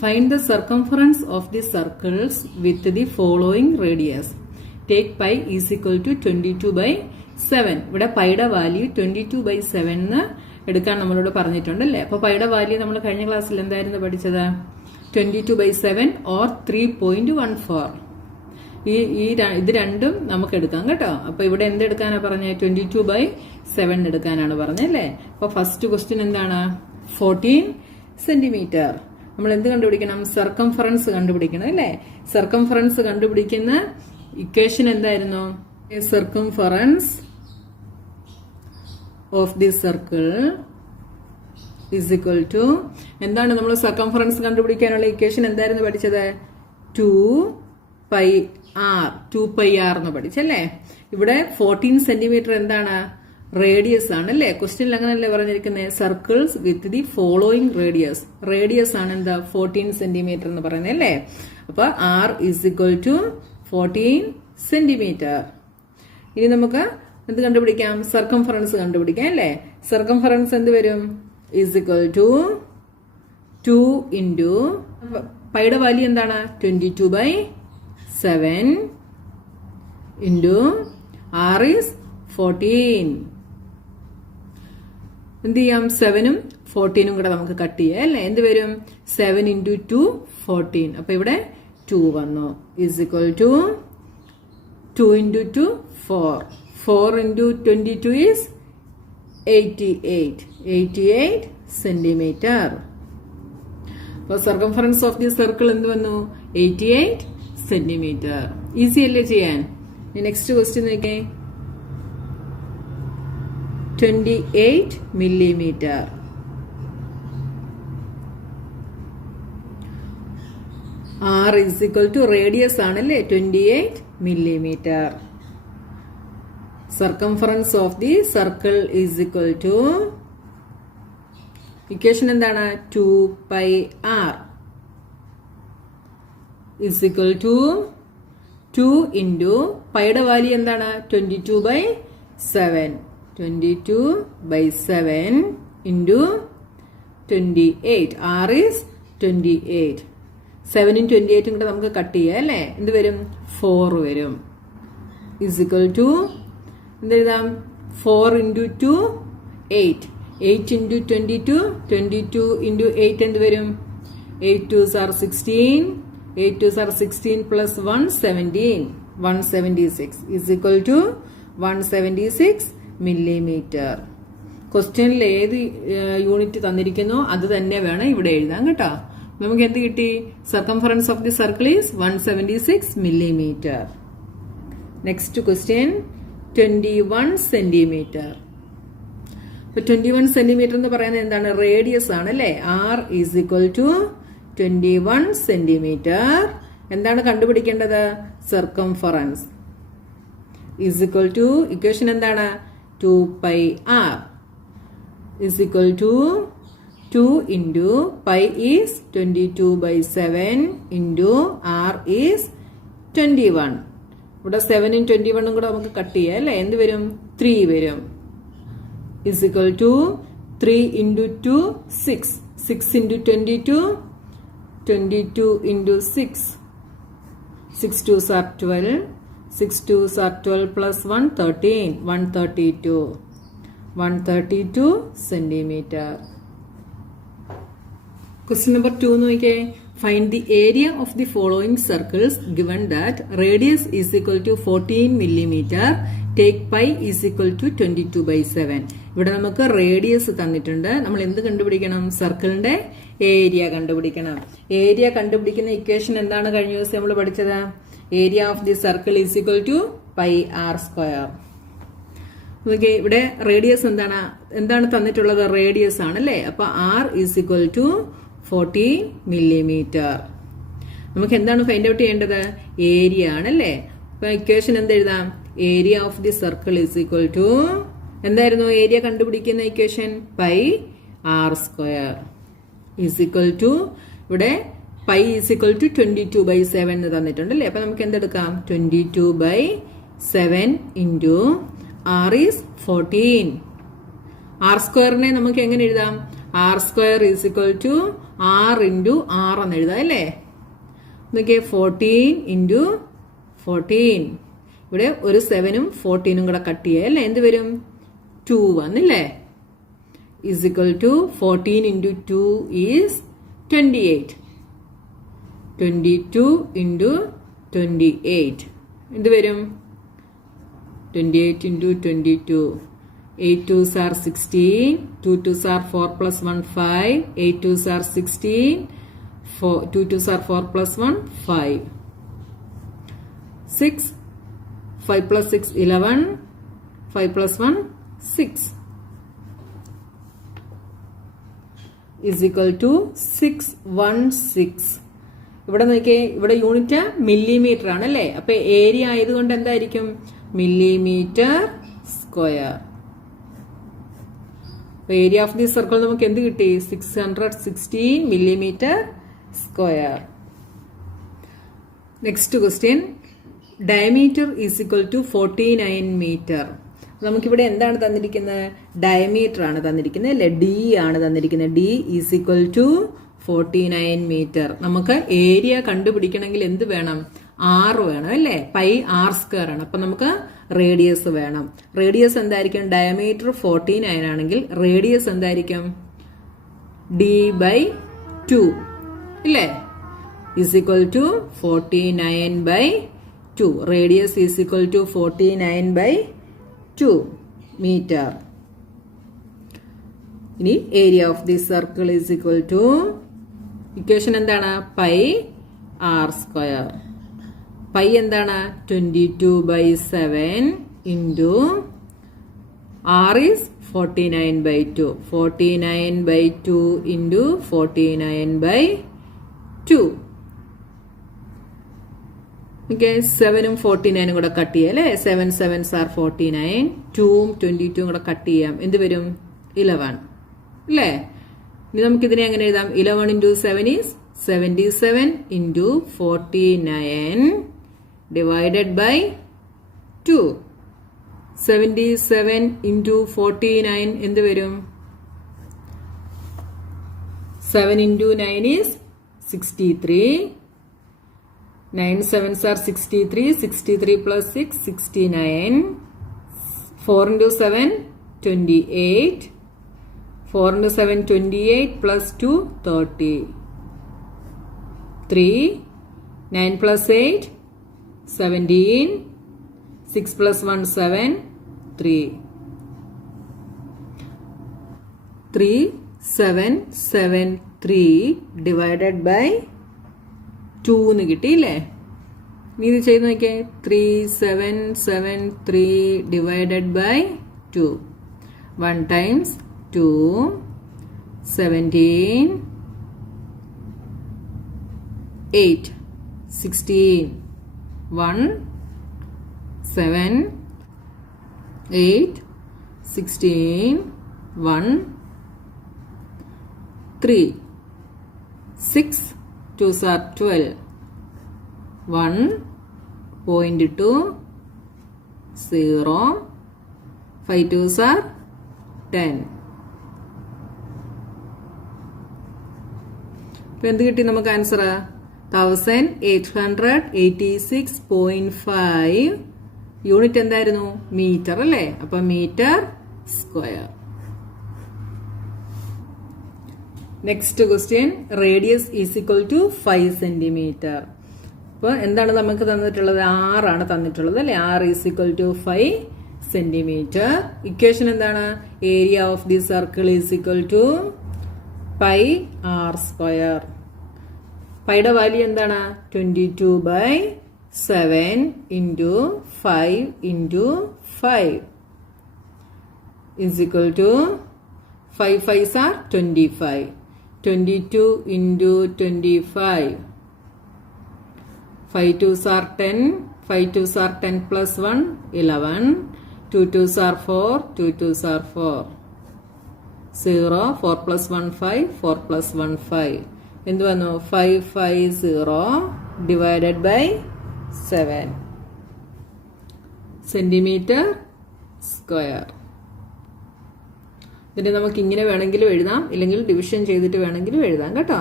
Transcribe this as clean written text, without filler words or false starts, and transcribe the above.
Find the circumference of the circles with the following radius. Take pi is equal to 22/7. ഇവിടെ പൈയുടെ value 22/7 എടുക്കാൻ നമ്മളോട് പറഞ്ഞിട്ടുണ്ടല്ലേ. അപ്പോൾ പൈയുടെ value നമ്മൾ കഴിഞ്ഞ ക്ലാസ്സിൽ എന്തായിരുന്നു പഠിച്ചത്? 22/7 or 3.14. ഇത് രണ്ടും നമുക്ക് എടുക്കാം കേട്ടോ. അപ്പൊ ഇവിടെ എന്തെടുക്കാനാ പറഞ്ഞത്? 22/7 എടുക്കാനാണ് പറഞ്ഞല്ലേ. അപ്പൊ ഫസ്റ്റ് ക്വസ്റ്റ്യൻ എന്താണ്? 14 സെന്റിമീറ്റർ. നമ്മൾ എന്ത് കണ്ടുപിടിക്കണം? സർക്കംഫറൻസ് കണ്ടുപിടിക്കണം അല്ലേ. സർക്കംഫറൻസ് കണ്ടുപിടിക്കുന്ന ഇക്വേഷൻ എന്തായിരുന്നു? Circumference of the circle is equal to എന്താണ്? നമ്മൾ സർക്കംഫറൻസ് കണ്ടുപിടിക്കാനുള്ള ഇക്വേഷൻ എന്തായിരുന്നു പഠിച്ചത്? 2πr എന്ന് പഠിച്ചല്ലേ. ഇവിടെ 14 സെന്റിമീറ്റർ എന്താണ്? റേഡിയസ് ആണ് അല്ലേ. ക്വസ്റ്റ്യനിൽ അങ്ങനെയല്ലേ പറഞ്ഞിരിക്കുന്നത്? Circles with the following radius. Radius ആണ് എന്താ? 14 സെന്റിമീറ്റർ എന്ന് പറയുന്നത് അല്ലേ. അപ്പൊ r is equal to 14 centimetre. ഇനി നമുക്ക് എന്ത് കണ്ടുപിടിക്കാം? സർക്കംഫറൻസ് കണ്ടുപിടിക്കാം അല്ലേ. സർക്കംഫറൻസ് എന്ത് വരും? ഇസ് ഈക്വൽ ടു 2 ഇൻറ്റു പൈയുടെ വാല്യൂ എന്താണ്? 22/7 ഇൻറ്റു r ഈസ് 14. എന്ത് ചെയ്യാം? 7ഉം 14ഉം കൂടെ നമുക്ക് കട്ട് ചെയ്യാം അല്ലേ. എന്ത് വരും? 7 ഇൻറ്റു 2 14. അപ്പൊ ഇവിടെ 2 വന്നു. Is equal to 2 into 2 4. 4 into 22 is 88 centimetre. അപ്പൊ സർക്കംഫറൻസ് ഓഫ് ദി സർക്കിൾ എന്ത് വന്നു? 88 സെന്റിമീറ്റർ. ഈസി അല്ലേ ചെയ്യാൻ. നെക്സ്റ്റ് ക്വസ്റ്റ്യൻ നോക്കേ. 28 millimeter. R is equal to radius ആണല്ലേ 28 millimeter. Circumference of the circle is equal to equation എന്താണ്? 2πr is equal to 2 into പൈയുടെ value എന്താണ്? 22/7. 22/7 into 28. R is 28. 7ഉം 28ഉം കൂടെ നമുക്ക് കട്ട് ചെയ്യാം അല്ലേ. എന്ത് വരും? 4 വരും. ഇസ് ഈക്വൽ ടു എന്തെഴുതാം? 4 ഇൻറ്റു 2 8. 8 ഇൻറ്റു 22. 22 ഇൻറ്റു 8 എന്ത് വരും? 8 2s are 16. 8 2s are 16 plus 1 17. 176 is equal to 176 millimeter. ക്വസ്റ്റ്യനിൽ ഏത് യൂണിറ്റ് തന്നിരിക്കുന്നോ അത് തന്നെ വേണം ഇവിടെ എഴുതാൻ കേട്ടോ. നമുക്ക് എന്ത് കിട്ടി? Circumference of the circle is 176 millimeter. Next question 21 centimetre. ഇപ്പൊ 21 സെന്റിമീറ്റർ എന്ന് പറയുന്നത് എന്താണ്? റേഡിയസ് ആണ് അല്ലേ. r is equal to 21 centimetre. എന്താണ് കണ്ടുപിടിക്കേണ്ടത്? Circumference is equal to equation എന്താണ്? 2πr is equal to 2 into pi is 22/7 into r is 21. ഇവിടെ 7ഉം 21ഉം കൂടെ നമുക്ക് കട്ട് ചെയ്യാം അല്ലേ. എന്ത് വരും? 3 വരും. is equal to 3 into 2 6. 6 into 22. 22 into 6. 6 2s are 12. 6 2s are 12 plus 1 13. 132 centimeter. Question number 2 നോക്കിയേ. Find the area of the following circles given that radius is equal to 14 millimeter. Take pi is equal to 22/7. ഇവിടെ നമുക്ക് radius തന്നിട്ടുണ്ട്. നമ്മൾ എന്ത് കണ്ടുപിടിക്കണം? സർക്കിളിന്റെ area കണ്ടുപിടിക്കണം. Area കണ്ടുപിടിക്കുന്ന ഇക്വേഷൻ എന്താണ് കഴിഞ്ഞ ദിവസം നമ്മൾ പഠിച്ചത്? Area of the circle is equal to πr². Okay. ഇവിടെ റേഡിയസ് എന്താണ് തന്നിട്ടുള്ളത്? റേഡിയസ് ആണല്ലേ. അപ്പൊ r is equal to 40 millimeter. നമുക്ക് എന്താണ് ഫൈൻഡ് ഔട്ട് ചെയ്യേണ്ടത്? ഏരിയ ആണല്ലേ. അപ്പൊ ഇക്വേഷൻ എന്തെഴുതാം? Area of the circle is equal to എന്തായിരുന്നു? ഏരിയ കണ്ടുപിടിക്കുന്ന equation πr² is equal to ഇവിടെ പൈ ഈസ് ഈക്വൽ ടു 22/7 എന്ന് തന്നിട്ടുണ്ടല്ലേ. അപ്പൊ നമുക്ക് എന്തെടുക്കാം? 22/7 ഇൻറ്റു r ഈസ് 14. ആർ സ്ക്വയറിനെ നമുക്ക് എങ്ങനെ എഴുതാം? R square is equal to R into R എന്ന് എഴുതാം അല്ലേ? നോക്കിയേ 14 ഇൻറ്റു 14. ഇവിടെ ഒരു 7ഉം 14ഉം കൂടെ കട്ട് ചെയ്യുക അല്ലേ? എന്ത് വരും? 2 വന്നില്ലേ? Is equal to 14 into 2 is 28. 22 into 28 എന്ത് വരും? 28 into 22. 8 2s are 16. 2 2s are 4 plus 1 5. 8 2s are 16. 2 2s are 4 plus 1 5. 6. 5 plus 6 11. 5 plus 1 6 is equal to 616. ഇവിടെ നോക്കിയേ, ഇവിടെ യൂണിറ്റ് മില്ലിമീറ്റർ ആണ് അല്ലേ? അപ്പൊ ഏരിയ ആയതുകൊണ്ട് എന്തായിരിക്കും? Millimetre square. Area of the circle നമുക്ക് എന്ത് കിട്ടി? 616 millimeter square. Next question, diameter is equal to 49 meter. നമുക്കിവിടെ എന്താണ് തന്നിരിക്കുന്നത്? ഡയമീറ്റർ ആണ് തന്നിരിക്കുന്നത് അല്ലെ? ഡി ആണ് തന്നിരിക്കുന്നത്. D is equal to 49 meter. നമുക്ക് ഏരിയ കണ്ടുപിടിക്കണമെങ്കിൽ എന്ത് വേണം? ആർ വേണം അല്ലേ? പൈ ആർ സ്ക്വയർ ആണ്. അപ്പൊ നമുക്ക് റേഡിയസ് വേണം. റേഡിയസ് എന്തായിരിക്കും? ഡയമീറ്റർ 49 ആണെങ്കിൽ റേഡിയസ് എന്തായിരിക്കും? ഡി ബൈ 2 ഇല്ലേ? Is equal to 49 by 2. Radius is equal to 49 by 2 meter. ഇനി area of the circle is equal to, equation എന്താണ്? Pi R square. പൈ എന്താണ്? 22/7 ഇൻറ്റു ആർ ഈസ് 49/2. 49/2 ഇൻറ്റു 49/2. Okay, 7ഉം 49ഉം കൂടെ കട്ട് ചെയ്യാം അല്ലേ? 7 7s are 49. 2ഉം 22ഉം കൂടെ കട്ട് ചെയ്യാം. എന്ത് വരും? 11 അല്ലേ? ഇനി നമുക്കിതിനെ എങ്ങനെ എഴുതാം? 11 into 7 is 77 into 49 divided by 2. 77 into 49 എന്ത് വരും? 7 into 9 is 63. 9 7s are 63. 63 plus 6 69. 4 into 7 28. 4 into 7 28 plus 2 30. 3. 9 plus 8 17. 6 plus 1 7. 3. 3 7 7 3 divided by 2 എന്ന് കിട്ടിയില്ലേ? ഇനി ഇത് ചെയ്ത് നോക്കിയേ. 3 7 7 3 divided by 2. 1 times 2 17 8 16 1 7 8 16 1 3 6 2s are 12 1.2 0 5 2s are 10. ഇപ്പൊ എന്ത് കിട്ടി നമുക്ക് ആൻസർ? 1886.5. യൂണിറ്റ് എന്തായിരുന്നു? മീറ്റർ അല്ലേ? അപ്പൊ metre square. Next question, radius is equal to 5 centimeter. അപ്പോൾ എന്താണ് നമുക്ക് തന്നിട്ടുള്ളത്? ആറാണ് തന്നിട്ടുള്ളത് അല്ലെ? R is equal to 5 centimeter. Equation എന്താണ്? Area of the circle is equal to pi R square. പൈയുടെ വാല്യൂ എന്താണ്? 22/7 into 5 into 5 is equal to 5 5s are 25. 22 into 25. 5 2s are 10. 5 2s are 10 plus 1 11. 2 2s are 4. 2 2s are 4. 0 4 plus 1 5. 4 plus 1 5. എന്ത് വന്നു? 550 divided by 7 centimeter square. ഇതിനെ നമുക്ക് ഇങ്ങനെ വേണമെങ്കിലും എഴുതാം, ഇല്ലെങ്കിൽ ഡിവിഷൻ ചെയ്തിട്ട് വേണമെങ്കിലും എഴുതാം കേട്ടോ.